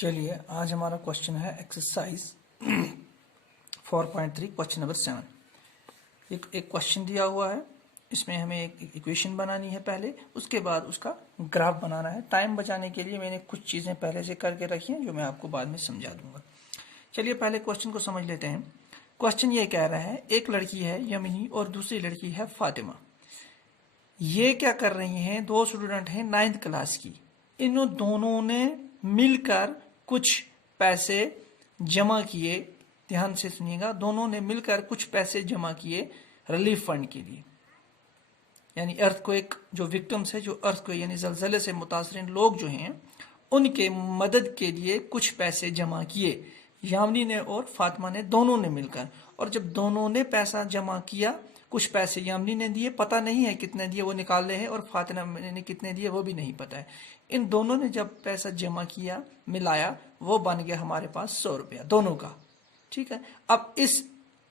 चलिए आज हमारा क्वेश्चन है एक्सरसाइज 4.3 क्वेश्चन नंबर 7। एक क्वेश्चन दिया हुआ है, इसमें हमें एक इक्वेशन बनानी है पहले, उसके बाद उसका ग्राफ बनाना है। टाइम बचाने के लिए मैंने कुछ चीज़ें पहले से करके रखी हैं जो मैं आपको बाद में समझा दूंगा। चलिए पहले क्वेश्चन को समझ लेते हैं। क्वेश्चन ये कह रहा है, एक लड़की है यमिनी और दूसरी लड़की है फातिमा। ये क्या कर रही हैं, दो स्टूडेंट हैं 9th क्लास की। इन दोनों ने मिलकर कुछ पैसे जमा किए। ध्यान से सुनिएगा, दोनों ने मिलकर कुछ पैसे जमा किए रिलीफ फंड के लिए, यानी अर्थक्वेक जो विक्टिम्स है, जो अर्थक्वेक यानी जलजले से मुतासरीन लोग जो हैं उनके मदद के लिए कुछ पैसे जमा किए यामिनी ने और फातिमा ने, दोनों ने मिलकर। और जब दोनों ने पैसा जमा किया, कुछ पैसे यामिनी ने दिए, पता नहीं है कितने दिए, वो निकाले हैं, और फातिमा ने कितने दिए वो भी नहीं पता है। इन दोनों ने जब पैसा जमा किया, मिलाया, वो बन गया हमारे पास 100 रुपया दोनों का। ठीक है, अब इस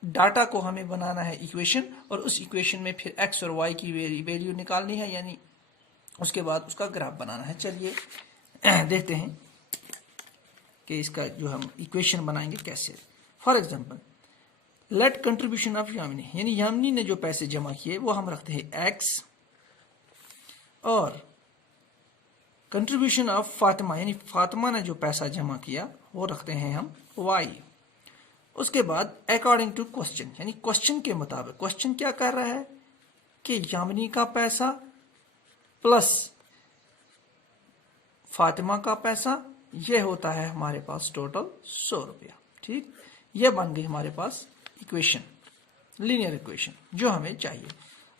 डाटा को हमें बनाना है इक्वेशन, और उस इक्वेशन में फिर एक्स और वाई की वैल्यू निकालनी है, यानी उसके बाद उसका ग्राफ बनाना है। चलिए देखते हैं कि इसका जो हम इक्वेशन बनाएंगे कैसे। For example, let contribution of Yamini, यानी यामिनी ने जो पैसे जमा किए वो हम रखते हैं एक्स, और कंट्रीब्यूशन ऑफ फातिमा यानी फातिमा ने जो पैसा जमा किया वो रखते हैं हम वाई। उसके बाद अकॉर्डिंग टू क्वेश्चन, यानी क्वेश्चन के मुताबिक, क्वेश्चन क्या कर रहा है कि यामिनी का पैसा प्लस फातिमा का पैसा, ये होता है हमारे पास टोटल 100 रुपया। ठीक, ये बन गई हमारे पास इक्वेशन, लीनियर इक्वेशन जो हमें चाहिए।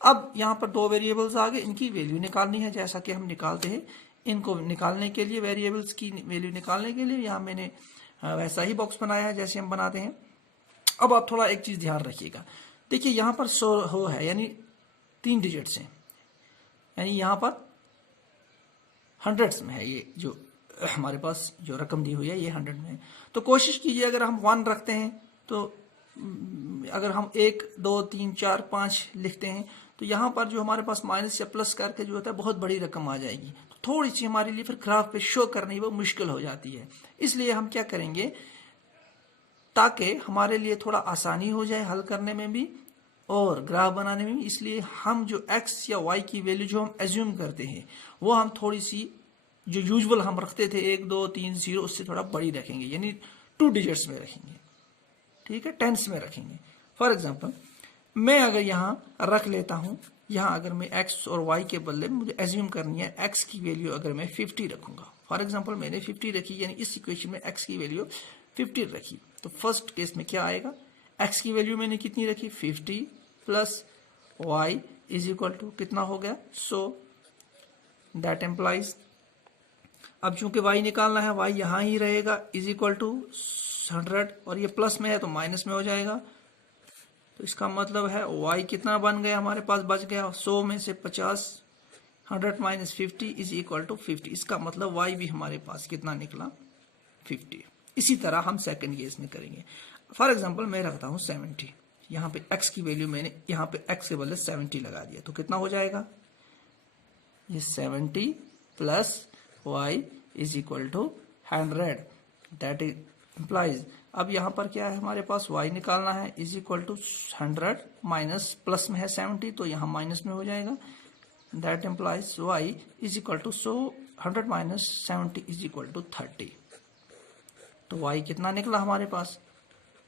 अब यहाँ पर दो वेरिएबल्स आ गए, इनकी वैल्यू निकालनी है, जैसा कि हम निकालते हैं। इनको निकालने के लिए, वेरिएबल्स की वैल्यू निकालने के लिए यहाँ मैंने वैसा ही बॉक्स बनाया है जैसे हम बनाते हैं। अब आप थोड़ा एक चीज़ ध्यान रखिएगा, देखिए यहाँ पर 100 है, यानी 3 डिजिट्स हैं, यानी यहाँ पर हंड्रेड्स में है। ये जो हमारे पास जो रकम दी हुई है ये 100 में है। तो कोशिश कीजिए, अगर हम 1 रखते हैं तो अगर हम 1 2 3 4 5 लिखते हैं तो यहाँ पर जो हमारे पास माइनस या प्लस करके जो होता है बहुत बड़ी रकम आ जाएगी, तो थोड़ी सी हमारे लिए फिर ग्राफ पे शो करनी वो मुश्किल हो जाती है। इसलिए हम क्या करेंगे, ताकि हमारे लिए थोड़ा आसानी हो जाए हल करने में भी और ग्राफ बनाने में भी, इसलिए हम जो एक्स या वाई की वैल्यू जो हम एज्यूम करते हैं वो हम थोड़ी सी, जो यूजुअल हम रखते थे 1 2 3 0, उससे थोड़ा बड़ी रखेंगे, यानी 2 डिजिट्स में रखेंगे। ठीक है, टेंस में रखेंगे। फॉर एग्जाम्पल, मैं अगर यहाँ रख लेता हूँ, यहाँ अगर मैं x और y के बदले मुझे एज्यूम करनी है x की वैल्यू अगर मैं 50 रखूंगा, फॉर एग्जाम्पल मैंने 50 रखी, यानी इस इक्वेशन में x की वैल्यू 50 रखी, तो फर्स्ट केस में क्या आएगा, x की वैल्यू मैंने कितनी रखी 50 plus y is equal to कितना हो गया 100। दैट एम्प्लाइज, अब चूंकि y निकालना है, y यहाँ ही रहेगा, इज इक्वल टू 100, और ये प्लस में है तो माइनस में हो जाएगा। तो इसका मतलब है y कितना बन गया हमारे पास, बच गया 100 में से 50, 100 माइनस 50 इज इक्वल टू 50। इसका मतलब y भी हमारे पास कितना निकला 50। इसी तरह हम सेकंड केस में करेंगे। फॉर एग्जांपल मैं रखता हूँ 70, यहाँ पे x की वैल्यू मैंने यहाँ पे x के बदले 70 लगा दिया, तो कितना हो जाएगा, ये 70 plus y is equal to 100। That implies, अब यहाँ पर क्या है हमारे पास y निकालना है, is equal to 100 minus plus में है 70, तो यहाँ माइनस में हो जाएगा। That implies y is equal to 100 minus 70 is equal to 30। तो y कितना निकला हमारे पास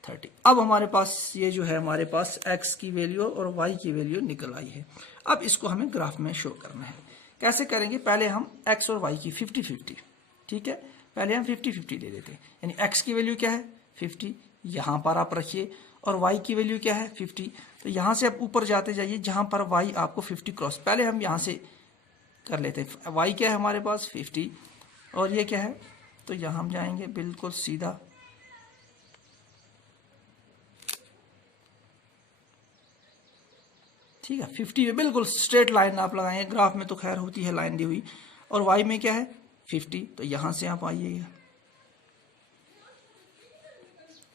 30। अब हमारे पास ये जो है हमारे पास x की वैल्यू और y की वैल्यू निकल आई है। अब इसको हमें ग्राफ में शो करना है। कैसे करेंगे, पहले हम x और y की 50-50, ठीक है, पहले हम 50-50 ले लेते हैं, यानी x की वैल्यू क्या है 50, यहाँ पर आप रखिए, और y की वैल्यू क्या है 50, तो यहाँ से आप ऊपर जाते जाइए जहाँ पर y आपको 50 क्रॉस, पहले हम यहाँ से कर लेते हैं। y क्या है हमारे पास 50, और ये क्या है, तो यहाँ हम जाएंगे बिल्कुल सीधा, ठीक है, 50 में बिल्कुल स्ट्रेट लाइन आप लगाएंगे, ग्राफ में तो खैर होती है लाइन दी हुई, और y में क्या है 50, तो यहां से आप आइएगा,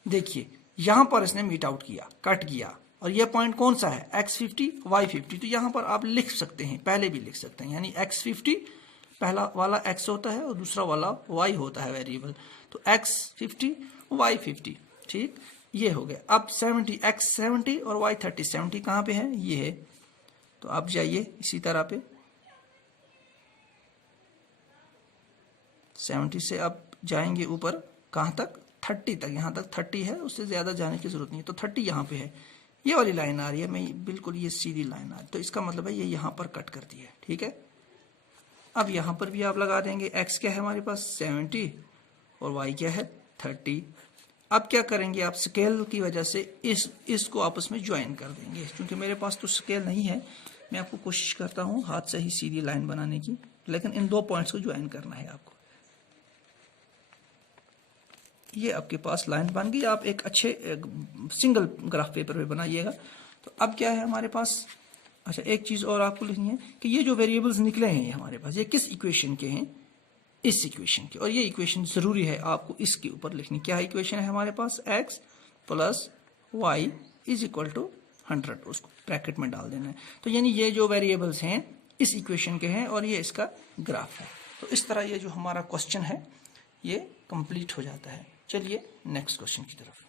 देखिए यहां पर इसने मीट आउट किया, कट किया, और ये पॉइंट कौन सा है x50 y50, तो यहां पर आप लिख सकते हैं, पहले भी लिख सकते हैं, यानी x50 पहला वाला x होता है और दूसरा वाला y होता है वेरिएबल। तो x 50 y 50, ठीक, ये हो गया। अब 70 x 70 और y 30, 70 कहाँ पे है, ये है। तो आप जाइए इसी तरह पे 70 से आप जाएंगे ऊपर कहाँ तक, 30 तक, यहाँ तक 30 है, उससे ज़्यादा जाने की ज़रूरत नहीं है। तो 30 यहाँ पे है, ये वाली लाइन आ रही है, मैं बिल्कुल ये सीधी लाइन आ रही है, तो इसका मतलब है ये यहाँ पर कट कर दी है, ठीक है। अब यहाँ पर भी आप लगा देंगे, x क्या है हमारे पास 70 और y क्या है 30। अब क्या करेंगे आप, स्केल की वजह से इसको आपस में ज्वाइन कर देंगे। क्योंकि मेरे पास तो स्केल नहीं है, मैं आपको कोशिश करता हूँ हाथ से ही सीधी लाइन बनाने की, लेकिन इन दो पॉइंट्स को ज्वाइन करना है आपको। ये आपके पास लाइन बन गई, आप एक अच्छे सिंगल ग्राफ पेपर पे बनाइएगा। तो अब क्या है हमारे पास, अच्छा एक चीज़ और आपको लिखनी है कि ये जो वेरिएबल्स निकले हैं ये हमारे पास, ये किस इक्वेशन के हैं, इस इक्वेशन के। और ये इक्वेशन ज़रूरी है आपको इसके ऊपर लिखनी। क्या इक्वेशन है हमारे पास, x plus y is equal to 100, उसको ब्रैकेट में डाल देना है। तो यानी ये जो वेरिएबल्स हैं इस इक्वेशन के हैं और ये इसका ग्राफ है। तो इस तरह ये जो हमारा क्वेश्चन है ये कंप्लीट हो जाता है। चलिए नेक्स्ट क्वेश्चन की तरफ।